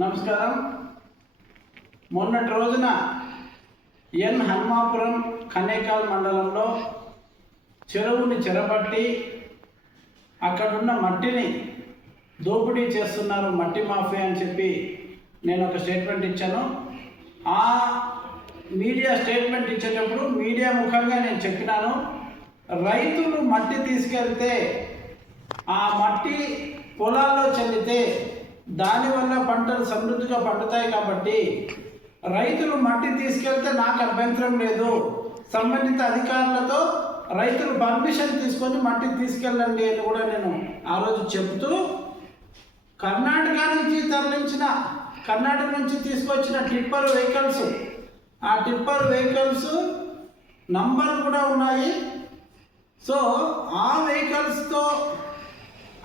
నమస్కారం. మొన్నటి రోజున ఎన్ హనుమాపురం కనేకాల్ మండలంలో చెరువుని చెరబట్టి అక్కడున్న మట్టిని దోపిడీ చేస్తున్నారు, మట్టి మాఫియా అని చెప్పి నేను ఒక స్టేట్మెంట్ ఇచ్చాను. ఆ మీడియా స్టేట్మెంట్ ఇచ్చేటప్పుడు మీడియా ముఖంగా నేను చెప్పినాను, రైతులు మట్టి తీసుకెళ్తే ఆ మట్టి పొలాల్లో చెల్లితే దానివల్ల పంటలు సమృద్ధిగా పండుతాయి. కాబట్టి రైతులు మట్టి తీసుకెళ్తే నాకు అభ్యంతరం లేదు, సంబంధిత అధికారులతో రైతులు పర్మిషన్ తీసుకొని మట్టి తీసుకెళ్ళండి అని కూడా నేను ఆ రోజు చెబుతూ, కర్ణాటక నుంచి తీసుకొచ్చిన టిప్పర్ వెహికల్స్, ఆ టిప్పర్ వెహికల్స్ నంబర్ కూడా ఉన్నాయి. సో ఆ వెహికల్స్తో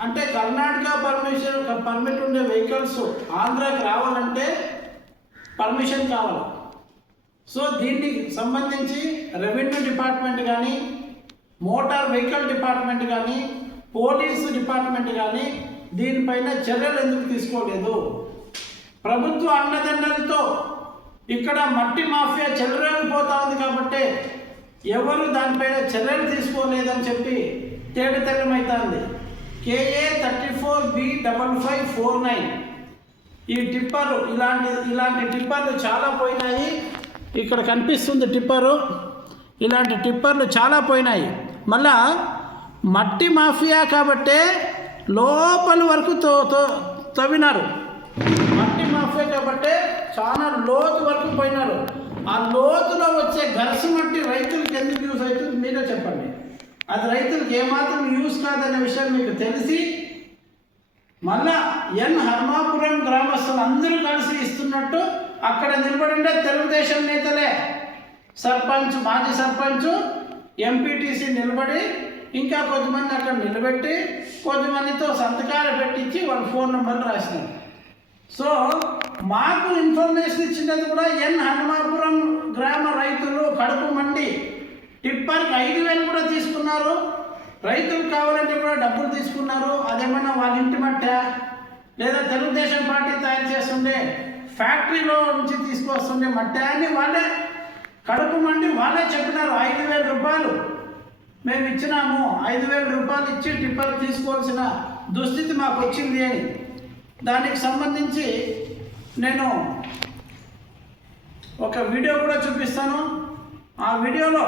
అంటే కర్ణాటక పర్మిట్ ఉండే వెహికల్స్ ఆంధ్రాకి రావాలంటే పర్మిషన్ కావాలి. సో దీనికి సంబంధించి రెవెన్యూ డిపార్ట్మెంట్ కానీ, మోటార్ వెహికల్ డిపార్ట్మెంట్ కానీ, పోలీసు డిపార్ట్మెంట్ కానీ దీనిపైన చర్యలు ఎందుకు తీసుకోలేదు? ప్రభుత్వ అండదండలతో ఇక్కడ మట్టి మాఫియా చెలరేగిపోతా ఉంది కాబట్టి ఎవరు దానిపైన చర్యలు తీసుకోలేదని చెప్పి తేటతెల్లమవుతుంది. KA 34B5549 ఈ టిప్పరు ఇలాంటి టిప్పర్లు చాలా పోయినాయి. ఇక్కడ కనిపిస్తుంది టిప్పరు, ఇలాంటి టిప్పర్లు చాలా పోయినాయి. మళ్ళా మట్టి మాఫియా కాబట్టే లోపల వరకు తవ్వినారు. మట్టి మాఫియా కాబట్టే చాలా లోతు వరకు పోయినారు. ఆ లోతులో వచ్చే గరసు మట్టి రైతులకు ఎందుకు యూజ్ అవుతుంది మీరే చెప్పండి. అది రైతులకు ఏమాత్రం యూజ్ కాదనే విషయం మీకు తెలిసి మళ్ళా ఎన్ హనుమాపురం గ్రామస్తులు అందరూ కలిసి ఇస్తున్నట్టు అక్కడ నిలబడిండే తెలుగుదేశం నేతలే, సర్పంచ్, మాజీ సర్పంచ్, ఎంపీటీసీ నిలబడి ఇంకా కొద్దిమంది అక్కడ నిలబెట్టి కొద్దిమందితో సంతకాలు పెట్టించి వాళ్ళ ఫోన్ నెంబర్లు రాసినారు. సో మాకు ఇన్ఫర్మేషన్ ఇచ్చినది కూడా ఎన్ హనుమాపురం గ్రామ రైతులు కడుపు మండి టిప్పర్కి 5,000 కూడా తీసుకున్నారు. రైతులకు కావాలంటే కూడా డబ్బులు తీసుకున్నారు. అదేమన్నా వాళ్ళ ఇంటి మట్ట లేదా తెలుగుదేశం పార్టీ తయారు చేస్తుండే ఫ్యాక్టరీలో నుంచి తీసుకొస్తుండే మట్ట అని వాళ్ళే కడుపు మండి వాళ్ళే చెప్పినారు. 5,000 రూపాయలు మేము ఇచ్చినాము, 5,000 రూపాయలు ఇచ్చి టిప్పర్ తీసుకోవాల్సిన దుస్థితి మాకు వచ్చింది అని. దానికి సంబంధించి నేను ఒక వీడియో కూడా చూపిస్తాను. ఆ వీడియోలో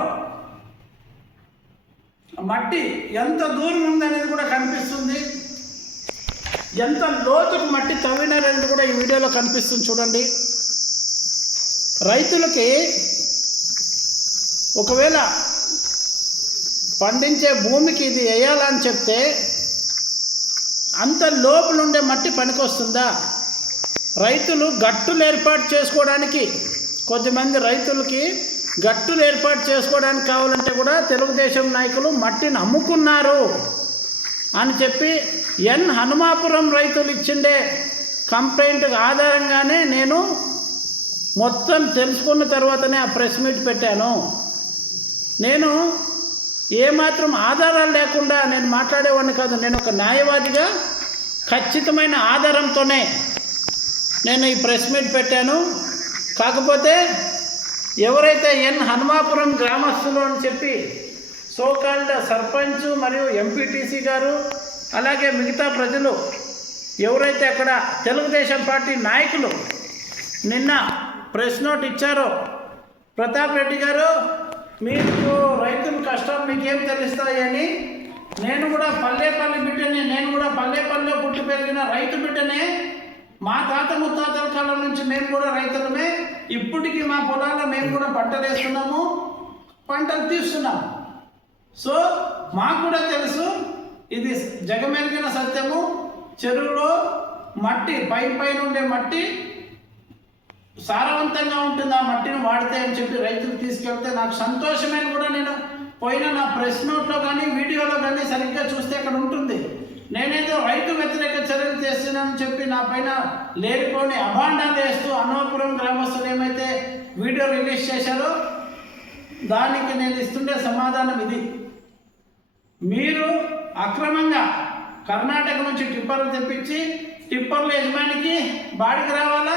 మట్టి ఎంత దూరం ఉందనేది కూడా కనిపిస్తుంది, ఎంత లోతుకు మట్టి తవ్వినారనేది కూడా ఈ వీడియోలో కనిపిస్తుంది. చూడండి, రైతులకి ఒకవేళ పండించే భూమికి ఇది వేయాలని చెప్తే అంత లోపల ఉండే మట్టి పనికొస్తుందా? రైతులు గట్టులు ఏర్పాటు చేసుకోవడానికి, కొద్దిమంది రైతులకి గట్టులు ఏర్పాటు చేసుకోవడానికి కావాలంటే కూడా తెలుగుదేశం నాయకులు మట్టిని అమ్ముకున్నారు అని చెప్పి ఎన్ హనుమాపురం రైతులు ఇచ్చిండే కంప్లైంట్ ఆధారంగానే నేను మొత్తం తెలుసుకున్న తర్వాతనే ఆ ప్రెస్ మీట్ పెట్టాను. నేను ఏమాత్రం ఆధారాలు లేకుండా నేను మాట్లాడేవాడిని కాదు. నేను ఒక న్యాయవాదిగా ఖచ్చితమైన ఆధారంతోనే నేను ఈ ప్రెస్ మీట్ పెట్టాను. కాకపోతే ఎవరైతే ఎన్ హనుమాపురం గ్రామస్తులు అని చెప్పి సోకాల్డ్ సర్పంచ్ మరియు ఎంపీటీసీ గారు అలాగే మిగతా ప్రజలు ఎవరైతే అక్కడ తెలుగుదేశం పార్టీ నాయకులు నిన్న ప్రెస్ నోట్ ఇచ్చారో, ప్రతాప్ రెడ్డి గారు మీకు రైతుల కష్టం మీకేం తెలుస్తాయని, నేను కూడా పల్లెపల్లి బిడ్డనే, నేను కూడా పల్లెపల్లిలో పుట్టి పెరిగిన రైతు బిడ్డనే, మా తాత ముత్తాతల కాలం నుంచి మేము కూడా రైతులమే, ఇప్పటికీ మా పొలాల్లో మేము కూడా పంటలు వేస్తున్నాము, పంటలు తీస్తున్నాము. సో మాకు కూడా తెలుసు, ఇది జగమెరిగిన సత్యము. చెరువులో మట్టి పైన ఉండే మట్టి సారవంతంగా ఉంటుంది, ఆ మట్టిని వాడితే అని చెప్పి రైతులు తీసుకెళ్తే నాకు సంతోషమైన కూడా నేను పోయిన నా ప్రెస్ నోట్లో కానీ వీడియోలో కానీ సరిగ్గా చూస్తే అక్కడ ఉంటుంది. నేనేదో రైతు వ్యతిరేక చర్యలు చేస్తున్నానని చెప్పి నా పైన లేనిపోని అభాండాలు వేస్తూ హనుమాపురం గ్రామస్తులు ఏమైతే వీడియో రిలీజ్ చేశారో దానికి నేను ఇస్తుండే సమాధానం ఇది. మీరు అక్రమంగా కర్ణాటక నుంచి టిప్పర్లు తెప్పించి టిప్పర్ల యజమానికి బాడికి రావాలా,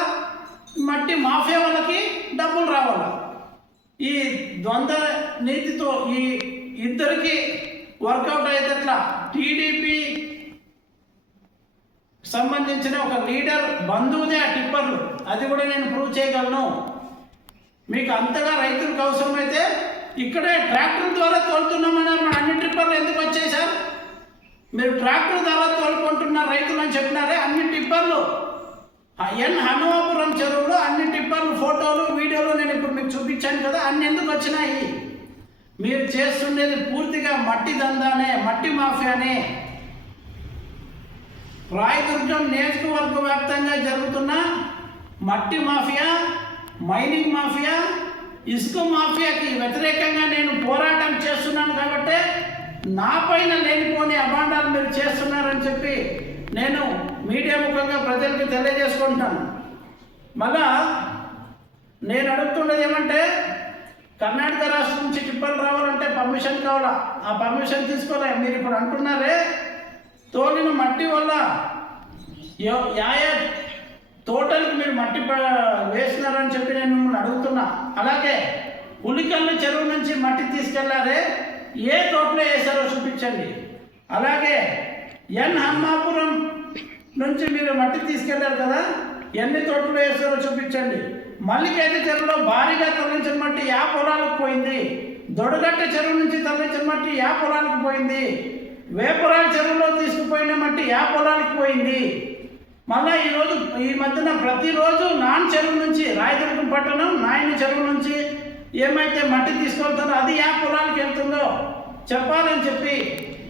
మట్టి మాఫియా వాళ్ళకి డబ్బులు రావాలా. ఈ ద్వంద్వ నీతితో ఈ ఇద్దరికి వర్కౌట్ అయ్యేటట్లా టీడీపీ సంబంధించిన ఒక లీడర్ బంధువుదే ఆ టిప్పర్లు, అది కూడా నేను ప్రూవ్ చేయగలను. మీకు అంతగా రైతులకు అవసరమైతే ఇక్కడే ట్రాక్టర్ ద్వారా తోలుతున్నామన్నారు. మన అన్ని టిప్పర్లు ఎందుకు వచ్చాయి సార్? మీరు ట్రాక్టర్ ద్వారా తోలుకుంటున్నారు రైతులు అని చెప్పినారే. అన్ని టిప్పర్లు హనుమాపురం చెరువులో అన్ని టిప్పర్లు ఫోటోలు వీడియోలు నేను ఇప్పుడు మీకు చూపించాను కదా, అన్ని ఎందుకు వచ్చినాయి? మీరు చేస్తుండేది పూర్తిగా మట్టి దందానే, మట్టి మాఫియానే. రాయదుర్గం నియోజకవర్గ వ్యాప్తంగా జరుగుతున్న మట్టి మాఫియా, మైనింగ్ మాఫియా, ఇసుక మాఫియాకి వ్యతిరేకంగా నేను పోరాటం చేస్తున్నాను కాబట్టి నా పైన లేనిపోని అభాండాలు మీరు చేస్తున్నారని చెప్పి నేను మీడియా ముఖంగా ప్రజలకు తెలియజేసుకుంటున్నాను. మళ్ళా నేను అడుగుతున్నది ఏమంటే, కర్ణాటక రాష్ట్రం నుంచి టిప్పర్లు రావాలంటే పర్మిషన్ కావాలా, ఆ పర్మిషన్ తీసుకోలే. మీరు ఇప్పుడు అంటున్నారే తోలిన మట్టి వల్ల తోటలకు మీరు మట్టి వేసినారని చెప్పి నేను మిమ్మల్ని అడుగుతున్నా. అలాగే ఉలికల్లు చెరువు నుంచి మట్టి తీసుకెళ్లారే, ఏ తోటలో వేసారో చూపించండి. అలాగే హనుమాపురం నుంచి మీరు మట్టి తీసుకెళ్లారు కదా, ఎన్ని తోటలో వేసారో చూపించండి. మల్లికేట చెరువులో భారీగా తరలించిన మట్టి యా పొలాలకు పోయింది? దొడగట్ట చెరువు నుంచి తరలించిన మట్టి యా పొలాలకు పోయింది? వేపురాల చెరువులో తీసుకుపోయిన మట్టి యా పొలాలకు పోయింది? మళ్ళీ ఈ మధ్యన ప్రతిరోజు నాన్ చెరువు నుంచి, రాయదుర్గం పట్టణం నాయన చెరువు నుంచి ఏమైతే మట్టి తీసుకెళ్తారో అది యా పొలాలకు వెళ్తుందో చెప్పాలని చెప్పి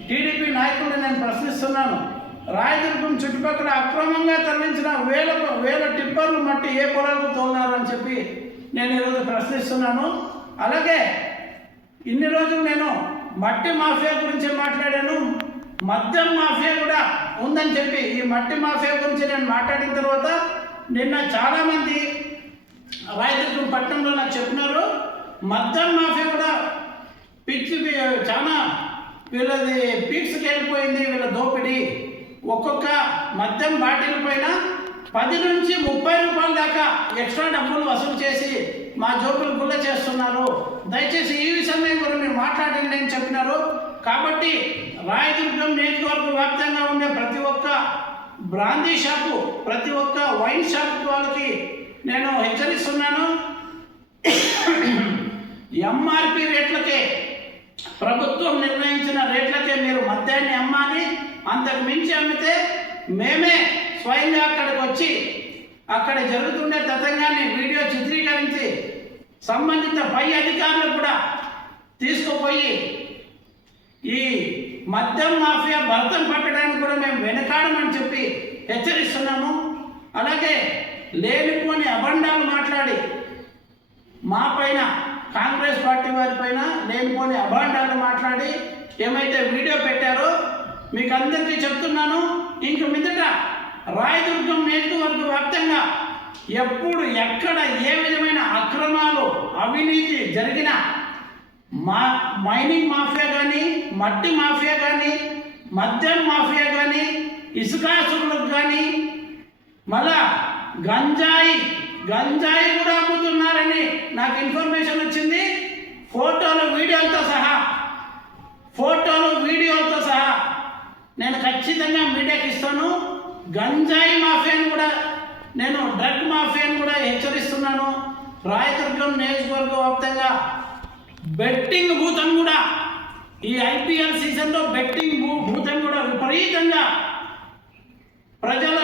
టీడీపీ నాయకులను నేను ప్రశ్నిస్తున్నాను. రాయదుర్గం చుట్టుపక్కల అక్రమంగా తరలించిన వేల టిప్పర్లు మట్టి ఏ పొలాలకు తోలినారని చెప్పి నేను ఈరోజు ప్రశ్నిస్తున్నాను. అలాగే ఇన్ని రోజులు నేను మట్టి మాఫియా గురించి మాట్లాడాను, మద్యం మాఫియా కూడా ఉందని చెప్పి ఈ మట్టి మాఫియా గురించి నేను మాట్లాడిన తర్వాత నిన్న చాలామంది రాయదుర్గం పట్టణంలో నాకు చెప్పినారు, మద్యం మాఫియా కూడా పిచ్చి చాలా వీళ్ళది పీక్స్కి వెళ్ళిపోయింది, వీళ్ళ దోపిడీ. ఒక్కొక్క మద్యం బాటిల్ పైన 10 నుంచి 30 రూపాయల దాకా ఎక్స్ట్రా డబ్బులు వసూలు చేసి మా జోకులు గుల్ల చేస్తున్నారు. దయచేసి ఈ విషయమే కూడా మీరు మాట్లాడండి అని చెప్పినారు. కాబట్టి రాయదుర్గం నియోజకవర్గ వ్యాప్తంగా ఉండే ప్రతి ఒక్క బ్రాందీ షాపు, ప్రతి ఒక్క వైన్ షాప్ వాళ్ళకి నేను హెచ్చరిస్తున్నాను, ఎంఆర్పి రేట్లకే, ప్రభుత్వం నిర్ణయించిన రేట్లకే మీరు మద్యాన్ని అమ్మాలి. అంతకు మించి అమ్మితే మేమే స్వయంగా అక్కడికి వచ్చి అక్కడ జరుగుతుండే తతంగాన్ని వీడియో చిత్రీకరించి సంబంధిత పై అధికారులు కూడా తీసుకుపోయి ఈ మద్యం మాఫియా భర్తం పట్టడానికి కూడా మేము వెనకాడమని చెప్పి హెచ్చరిస్తున్నాము. అలాగే లేనిపోని అబండాలు మాట్లాడి మా పైన, కాంగ్రెస్ పార్టీ వారి పైన లేనిపోని అబాండాలు మాట్లాడి ఏమైతే వీడియో పెట్టారో మీకు అందరికీ చెప్తున్నాను, ఇంక మీదట రాయదుర్గం నియోజకవర్గ వ్యాప్తంగా ఎప్పుడు ఎక్కడ ఏ విధమైన అక్రమాలు అవినీతి జరిగినా మైనింగ్ మాఫియా కానీ, మట్టి మాఫియా కానీ, మద్యం మాఫియా కానీ, ఇసుకాసులకు కానీ, మళ్ళా గంజాయి కూడా అమ్ముతున్నారని నాకు ఇన్ఫర్మేషన్ వచ్చింది. ఫోటోలు వీడియోలతో సహా నేను ఖచ్చితంగా మీడియాకి ఇస్తాను. గంజాయి మాఫియాను కూడా, నేను డ్రగ్ మాఫియాను కూడా హెచ్చరిస్తున్నాను. రాయదుర్గం నియోజకవర్గ వ్యాప్తంగా బెట్టింగ్ భూతం కూడా, ఈ ఐపీఎల్ సీజన్లో బెట్టింగ్ భూతం కూడా విపరీతంగా ప్రజల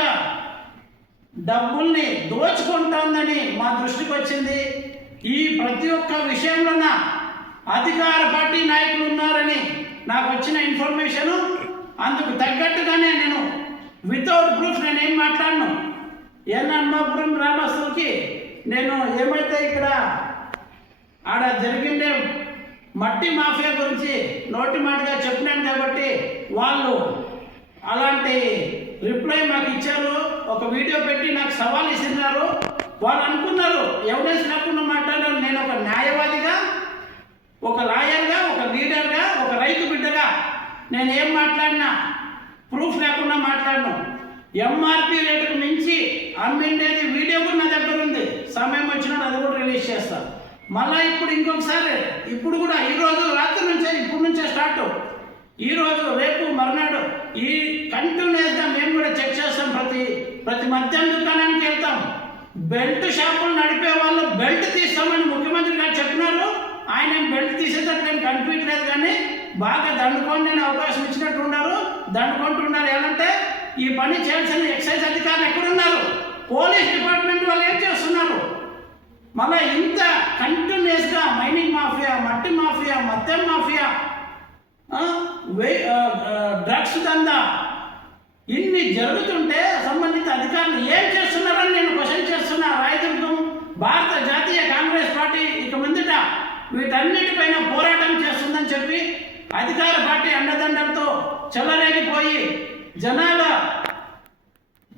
డబ్బుల్ని దోచుకుంటోందని మా దృష్టికి వచ్చింది. ఈ ప్రతి ఒక్క విషయంలోన అధికార పార్టీ నాయకులు ఉన్నారని నాకు వచ్చిన ఇన్ఫర్మేషను. అందుకు తగ్గట్టుగానే నేను వితౌట్ ప్రూఫ్ నేనేం మాట్లాడను. హనుమాపురం గ్రామస్తులకి నేను ఏమైతే ఇక్కడ ఆడ జరిగిందే మట్టి మాఫియా గురించి నోటి మాటగా చెప్పినాను కాబట్టి వాళ్ళు అలాంటి రిప్లై మాకు ఇచ్చారు. ఒక వీడియో పెట్టి నాకు సవాల్ ఇస్తున్నారు. వాళ్ళు అనుకున్నారు ఎవిడెన్స్ లేకుండా మాట్లాడారు. నేను ఒక న్యాయవాదిగా, ఒక లాయర్గా, ఒక లీడర్గా, ఒక రైతు బిడ్డగా నేను ఏం మాట్లాడినా ప్రూఫ్ లేకుండా మాట్లాడను. ఎంఆర్పి రేటుకు మించి అమ్మిండేది వీడియో కూడా నా దగ్గర ఉంది. సమయం వచ్చినప్పుడు అది కూడా రిలీజ్ చేస్తాను. మళ్ళీ ఇప్పుడు ఇంకొకసారి ఇప్పుడు కూడా ఈరోజు రాత్రి నుంచే ఇప్పుడు నుంచే స్టార్ట్. ఈరోజు రేపు మర్నాడు ఈ కంటిన్యూస్గా మేము కూడా చెక్ చేస్తాం. ప్రతి మద్యం దుకాణానికి వెళ్తాం. బెల్ట్ షాపులు నడిపే వాళ్ళు బెల్ట్ తీస్తామని ముఖ్యమంత్రి గారు చెప్పినారు. ఆయన బెల్ట్ తీసేటట్టు నేను కనిపించలేదు, కానీ బాగా దండుకొని నేను అవకాశం ఇచ్చినట్టు ఉన్నారు, దండుకుంటున్నారు. ఏమంటే ఈ పని చేయాల్సిన ఎక్సైజ్ అధికారులు ఎక్కడున్నారు? పోలీస్ డిపార్ట్మెంట్ వాళ్ళు ఏం చేస్తున్నారు? మళ్ళీ ఇంత కంటిన్యూస్గా మైనింగ్ మాఫియా, మట్టి మాఫియా, మద్యం మాఫియా, డ్రగ్స్ దందా ఇన్ని జరుగుతుంటే సంబంధిత అధికారులు ఏం చేస్తున్నారని నేను క్వశ్చన్ చేస్తున్నా. రైతులకు భారత జాతీయ కాంగ్రెస్ పార్టీ ఇక ముందుట వీటన్నిటిపైన పోరాటం చేస్తుందని చెప్పి అధికార పార్టీ అండదండలతో చెలరేగిపోయి జనాల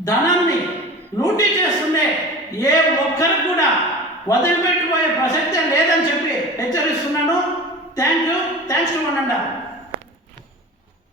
ధనాన్ని లూటీ చేస్తుండే ఏ ఒక్కరికి కూడా వదిలిపెట్టిపోయే ప్రసక్తే లేదని చెప్పి హెచ్చరిస్తున్నాను. Thanks to one and all.